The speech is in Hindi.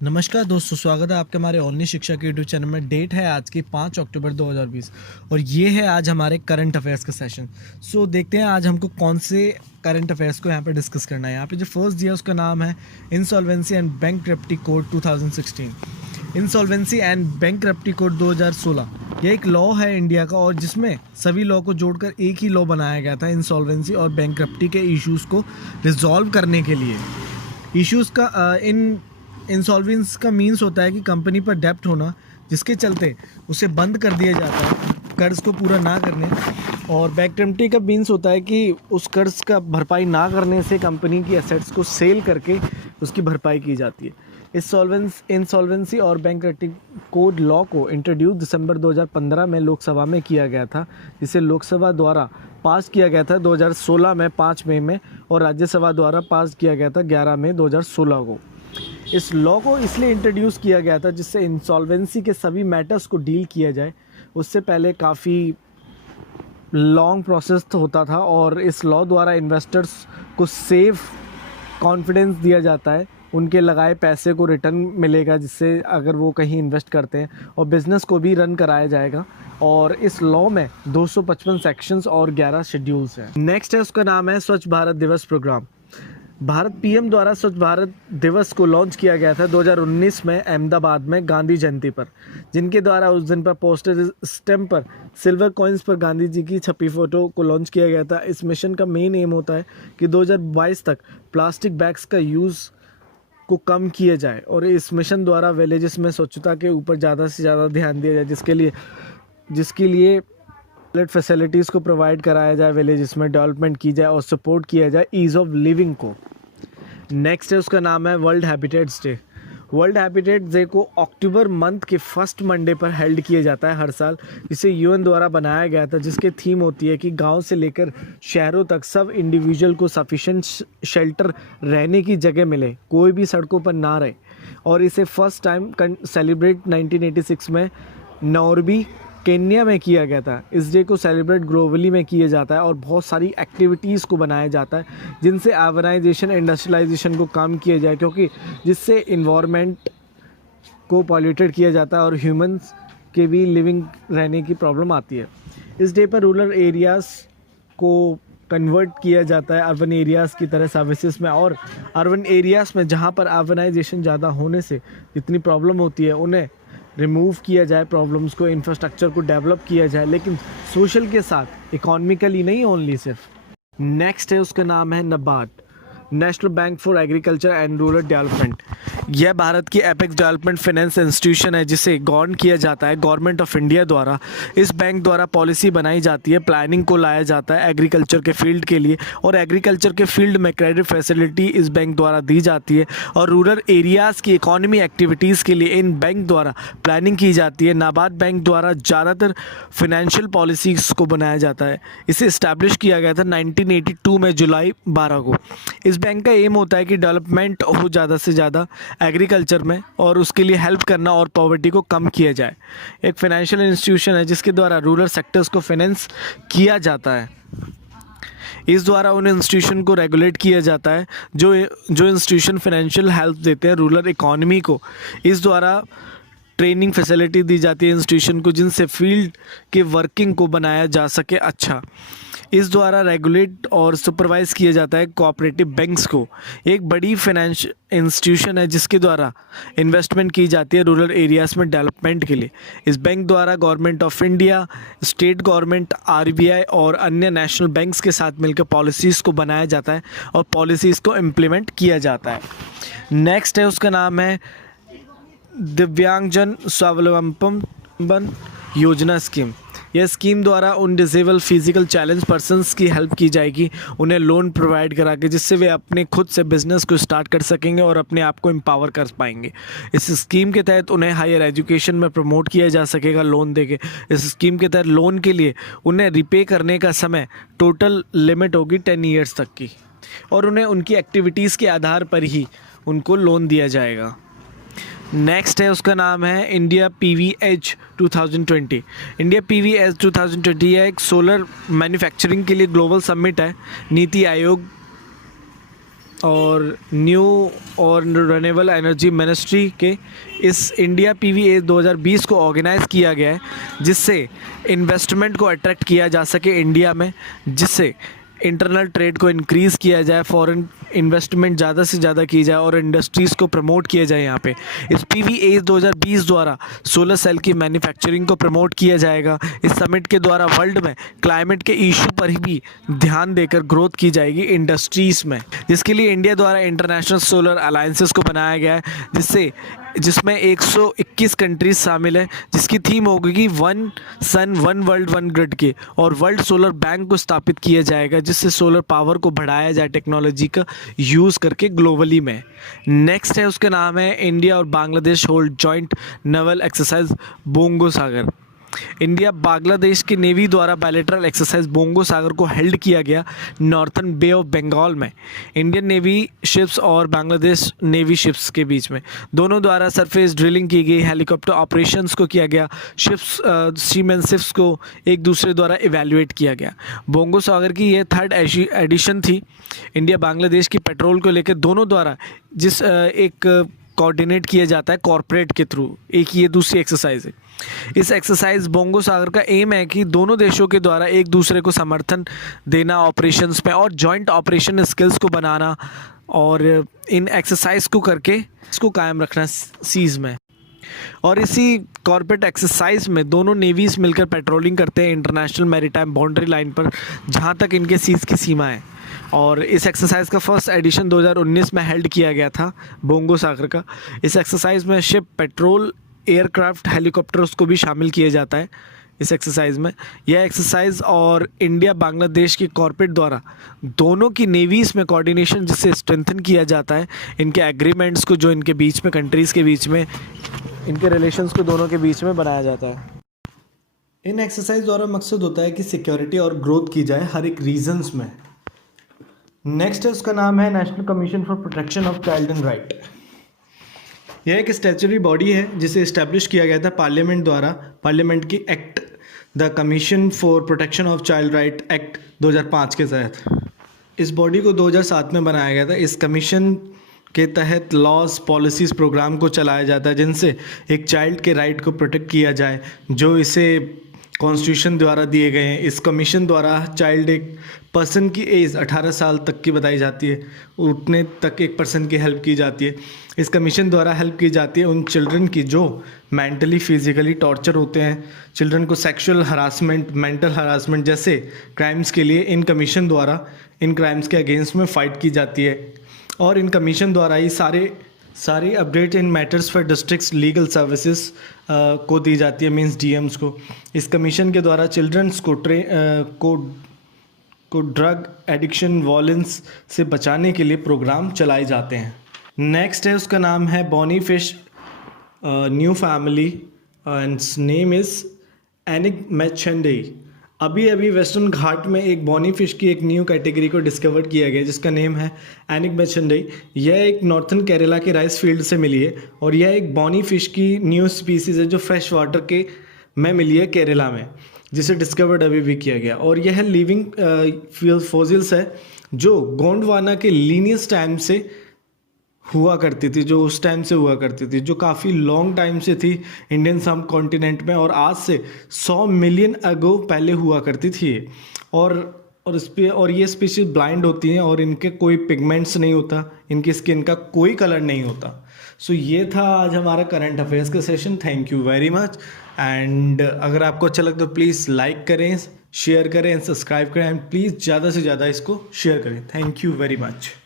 नमस्कार दोस्तों, स्वागत है आपके हमारे ऑनलाइन शिक्षा के यूट्यूब चैनल में। डेट है आज की 5 अक्टूबर 2020 और ये है आज हमारे करंट अफेयर्स का सेशन। सो देखते हैं आज हमको कौन से करंट अफेयर्स को यहाँ पे डिस्कस करना है। यहाँ पे जो फर्स्ट दिया उसका नाम है insolvency and bankruptcy code 2016। Insolvency and bankruptcy code 2016 ये एक लॉ है इंडिया का, और जिसमें सभी लॉ को जोड़कर एक ही लॉ बनाया गया था इंसॉल्वेंसी और बैंकक्रप्टी के इश्यूज़ को रिजॉल्व करने के लिए। इश्यूज़ का इंसॉल्वेंस का मीन्स होता है कि कंपनी पर डेप्ट होना, जिसके चलते उसे बंद कर दिया जाता है कर्ज को पूरा ना करने। और बैंकक्रप्टी का मीन्स होता है कि उस कर्ज का भरपाई ना करने से कंपनी की एसेट्स को सेल करके उसकी भरपाई की जाती है। इस इंसॉल्वेंसी और बैंकक्रप्टी कोड लॉ को इंट्रोड्यूस दिसंबर 2015 में लोकसभा में किया गया था, जिसे लोकसभा द्वारा पास किया गया था 2016 में 5 मई में, और राज्यसभा द्वारा पास किया गया था 11 मई 2016 को। इस लॉ को इसलिए इंट्रोड्यूस किया गया था जिससे इंसॉल्वेंसी के सभी मैटर्स को डील किया जाए। उससे पहले काफ़ी लॉन्ग प्रोसेस होता था, और इस लॉ द्वारा इन्वेस्टर्स को सेफ कॉन्फिडेंस दिया जाता है, उनके लगाए पैसे को रिटर्न मिलेगा जिससे अगर वो कहीं इन्वेस्ट करते हैं, और बिज़नेस को भी रन कराया जाएगा। और इस लॉ में 255 सेक्शंस और 11 शेड्यूल्स हैं। नेक्स्ट है, उसका नाम है स्वच्छ भारत दिवस प्रोग्राम। भारत पीएम द्वारा स्वच्छ भारत दिवस को लॉन्च किया गया था 2019 में अहमदाबाद में गांधी जयंती पर, जिनके द्वारा उस दिन पर पोस्टर स्टैम्प पर सिल्वर कॉइन्स पर गांधी जी की छपी फ़ोटो को लॉन्च किया गया था। इस मिशन का मेन एम होता है कि 2022 तक प्लास्टिक बैग्स का यूज़ को कम किया जाए, और इस मिशन द्वारा विलेजेस में स्वच्छता के ऊपर ज़्यादा से ज़्यादा ध्यान दिया जाए, जिसके लिए फैसिलिटीज़ को प्रोवाइड कराया जाए, विलेजेस में डेवलपमेंट की जाए और सपोर्ट किया जाए ईज़ ऑफ लिविंग को। नेक्स्ट है, उसका नाम है world habitats day. World habitats day को अक्टूबर मंथ के फर्स्ट मंडे पर हेल्ड किया जाता है हर साल, जिसे यूएन द्वारा बनाया गया था, जिसके थीम होती है कि गांव से लेकर शहरों तक सब इंडिविजुअल को सफिशेंट शेल्टर रहने की जगह मिले, कोई भी सड़कों पर ना रहे। और इसे फर्स्ट टाइम सेलिब्रेट 1986 में नौरबी केन्या में किया गया था। इस डे को सेलिब्रेट ग्लोबली में किया जाता है और बहुत सारी एक्टिविटीज़ को बनाया जाता है जिनसे अर्बनाइजेशन इंडस्ट्रियलाइजेशन को कम किया जाए, क्योंकि जिससे इन्वायरमेंट को पॉल्यूटेड किया जाता है और ह्यूमंस के भी लिविंग रहने की प्रॉब्लम आती है। इस डे पर रूरल एरियाज़ को कन्वर्ट किया जाता है अर्बन एरियाज़ की तरह सर्विसेज में, और अर्बन एरियाज़ में जहाँ पर अर्बनाइजेशन ज़्यादा होने से जितनी प्रॉब्लम होती है उन्हें रिमूव किया जाए, प्रॉब्लम्स को, इंफ्रास्ट्रक्चर को डेवलप किया जाए, लेकिन सोशल के साथ, इकोनॉमिकली नहीं ओनली सिर्फ। नेक्स्ट है, उसका नाम है NABARD, national bank for agriculture and rural development. यह भारत की एपेक्स डेवलपमेंट फाइनेंस इंस्टीट्यूशन है जिसे गवर्न किया जाता है गवर्नमेंट ऑफ इंडिया द्वारा। इस बैंक द्वारा पॉलिसी बनाई जाती है, प्लानिंग को लाया जाता है एग्रीकल्चर के फील्ड के लिए, और एग्रीकल्चर के फील्ड में क्रेडिट फैसिलिटी इस बैंक द्वारा दी जाती है, और रूरल एरियाज़ की इकोनॉमी एक्टिविटीज़ के लिए इन बैंक द्वारा प्लानिंग की जाती है। नाबार्ड बैंक द्वारा ज़्यादातर फिनेंशियल पॉलिसीज़ को बनाया जाता है। इसे इस्टेब्लिश किया गया था 1982 में जुलाई 12 को। इस बैंक का एम होता है कि डेवलपमेंट हो ज़्यादा से ज़्यादा एग्रीकल्चर में, और उसके लिए हेल्प करना और पॉवर्टी को कम किया जाए। एक फाइनेंशियल इंस्टीट्यूशन है जिसके द्वारा रूरल सेक्टर्स को फाइनेंस किया जाता है। इस द्वारा उन इंस्टीट्यूशन को रेगुलेट किया जाता है जो इंस्टीट्यूशन फाइनेंशियल हेल्प देते हैं रूरल इकोनॉमी को। इस द्वारा ट्रेनिंग फैसिलिटी दी जाती है इंस्टीट्यूशन को, जिनसे फील्ड के वर्किंग को बनाया जा सके अच्छा। इस द्वारा रेगुलेट और सुपरवाइज किया जाता है कोऑपरेटिव बैंक्स को। एक बड़ी फाइनेंशियल इंस्टीट्यूशन है जिसके द्वारा इन्वेस्टमेंट की जाती है रूरल एरियाज़ में डेवलपमेंट के लिए। इस बैंक द्वारा government of India, state government, RBI और अन्य नेशनल बैंक्स के साथ मिलकर पॉलिसीज़ को बनाया जाता है और पॉलिसीज़ को इम्प्लीमेंट किया जाता है। नेक्स्ट है, उसका नाम है दिव्यांगजन स्वावलंबन योजना स्कीम। यह स्कीम द्वारा उन डिसेबल फिजिकल चैलेंज पर्सन्स की हेल्प की जाएगी, उन्हें लोन प्रोवाइड करा के, जिससे वे अपने खुद से बिजनेस को स्टार्ट कर सकेंगे और अपने आप को एम्पावर कर पाएंगे। इस स्कीम के तहत उन्हें हायर एजुकेशन में प्रमोट किया जा सकेगा लोन देके। इस स्कीम के तहत लोन के लिए उन्हें रिपे करने का समय टोटल लिमिट होगी 10 ईयर्स तक की, और उन्हें उनकी एक्टिविटीज़ के आधार पर ही उनको लोन दिया जाएगा। नेक्स्ट है, उसका नाम है इंडिया PVH 2020। इंडिया PVH 2020 यह एक सोलर मैन्युफैक्चरिंग के लिए ग्लोबल समिट है। नीति आयोग और न्यू और रिन्यूएबल एनर्जी मिनिस्ट्री के इस इंडिया PVA 2020 को ऑर्गेनाइज़ किया गया है, जिससे इन्वेस्टमेंट को अट्रैक्ट किया जा सके इंडिया में, जिससे इंटरनल ट्रेड को इंक्रीज़ किया जाए, फॉरेन इन्वेस्टमेंट ज़्यादा से ज़्यादा की जाए और इंडस्ट्रीज़ को प्रमोट किया जाए। यहाँ पे इस PVA 2020 द्वारा सोलर सेल की मैन्युफैक्चरिंग को प्रमोट किया जाएगा। इस समिट के द्वारा वर्ल्ड में क्लाइमेट के इशू पर भी ध्यान देकर ग्रोथ की जाएगी इंडस्ट्रीज़ में, जिसके लिए इंडिया द्वारा इंटरनेशनल सोलर अलायंसेस को बनाया गया है, जिसमें 121 कंट्रीज शामिल हैं, जिसकी थीम होगी one sun one world one grid की, और वर्ल्ड सोलर बैंक को स्थापित किया जाएगा, जिससे सोलर पावर को बढ़ाया जाए टेक्नोलॉजी का यूज़ करके ग्लोबली में। नेक्स्ट है, उसका नाम है इंडिया और Bangladesh hold joint naval exercise Bongo Sagar. India Bangladesh की नेवी द्वारा बायलैटरल एक्सरसाइज बोंगो सागर को हेल्ड किया गया नॉर्थन बे ऑफ बंगाल में, इंडियन नेवी शिप्स और बांग्लादेश नेवी शिप्स के बीच में। दोनों द्वारा सरफेस ड्रिलिंग की गई, हेलीकॉप्टर ऑपरेशंस को किया गया, शिप्स सीमेन शिप्स को एक दूसरे द्वारा इवैल्यूएट किया गया। बोंगो सागर की यह 3rd एडिशन थी। इंडिया बांग्लादेश की पेट्रोल को लेकर दोनों द्वारा जिस एक कोऑर्डिनेट किया जाता है कॉरपोरेट के थ्रू, एक ये दूसरी एक्सरसाइज है। इस एक्सरसाइज बोंगो सागर का एम है कि दोनों देशों के द्वारा एक दूसरे को समर्थन देना ऑपरेशंस में और जॉइंट ऑपरेशन स्किल्स को बनाना, और इन एक्सरसाइज को करके इसको कायम रखना सीज में। और इसी कॉर्पोरेट एक्सरसाइज में दोनों नेवीज मिलकर पेट्रोलिंग करते हैं इंटरनेशनल मैरीटाइम बाउंड्री लाइन पर, जहां तक इनके सीज की सीमा है। और इस एक्सरसाइज का फर्स्ट एडिशन 2019 में हेल्ड किया गया था बोंगो सागर का। इस एक्सरसाइज में शिप, पेट्रोल, एयरक्राफ्ट, हेलीकॉप्टर्स को भी शामिल किया जाता है इस एक्सरसाइज में। यह एक्सरसाइज और इंडिया बांग्लादेश की कॉर्पोरेट द्वारा दोनों की नेवीज़ में कोऑर्डिनेशन जिससे स्ट्रेंथन किया जाता है, इनके एग्रीमेंट्स को जो इनके बीच में कंट्रीज़ के बीच में इनके रिलेशंस को दोनों के बीच में बनाया जाता है। इन एक्सरसाइज द्वारा मकसद होता है कि सिक्योरिटी और ग्रोथ की जाए हर एक रीजन्स में। नेक्स्ट है, उसका नाम है national commission for protection of child and right. यह एक स्टैच्यूटरी बॉडी है जिसे इस्टेब्लिश किया गया था पार्लियामेंट द्वारा, पार्लियामेंट की act the commission for protection of child right act 2005 के तहत। इस बॉडी को 2007 में बनाया गया था। इस कमीशन के तहत लॉज, पॉलिसीज़, प्रोग्राम को चलाया जाता है जिनसे एक चाइल्ड के राइट को प्रोटेक्ट किया जाए, जो इसे कॉन्स्टिट्यूशन द्वारा दिए गए हैं। इस कमीशन द्वारा चाइल्ड एक पर्सन की एज 18 साल तक की बताई जाती है, उतने तक एक पर्सन की हेल्प की जाती है। इस कमीशन द्वारा हेल्प की जाती है उन चिल्ड्रन की जो मेंटली, फिजिकली टॉर्चर होते हैं, चिल्ड्रन को सेक्सुअल हरासमेंट, मेंटल हरासमेंट जैसे क्राइम्स के लिए इन कमीशन द्वारा इन क्राइम्स के अगेंस्ट में फ़ाइट की जाती है। और इन कमीशन द्वारा ही सारी update in matters for districts legal services को दी जाती है, मींस DMs को। इस कमीशन के द्वारा चिल्ड्रंस को ड्रग एडिक्शन, वॉयलेंस से बचाने के लिए प्रोग्राम चलाए जाते हैं। नेक्स्ट है, उसका नाम है bony fish new family and name is Aenigmachannidae. अभी वेस्टर्न घाट में एक बॉनी फिश की एक न्यू कैटेगरी को डिस्कवर किया गया जिसका नेम है एनिगमेटशेंडई। यह एक नॉर्थन केरला के राइस फील्ड से मिली है और यह एक बॉनी फिश की न्यू स्पीसीज़ है जो फ्रेश वाटर के में मिली है केरला में, जिसे डिस्कवर्ड अभी भी किया गया। और यह लिविंग फॉसिल्स है जो गोंडवाना के लीनियस टाइम से हुआ करती थी, जो काफ़ी लॉन्ग टाइम से थी इंडियन सब कॉन्टिनेंट में, और आज से 100 मिलियन अगो पहले हुआ करती थी। और ये स्पीशीज ब्लाइंड होती हैं और इनके कोई पिगमेंट्स नहीं होता, इनकी स्किन का कोई कलर नहीं होता। सो ये था आज हमारा करंट अफेयर्स का session. Thank you very much. And अगर आपको अच्छा लगे तो प्लीज़ लाइक करें, शेयर करें, सब्सक्राइब करें एंड प्लीज़ ज़्यादा से ज़्यादा इसको शेयर करें। Thank you very much.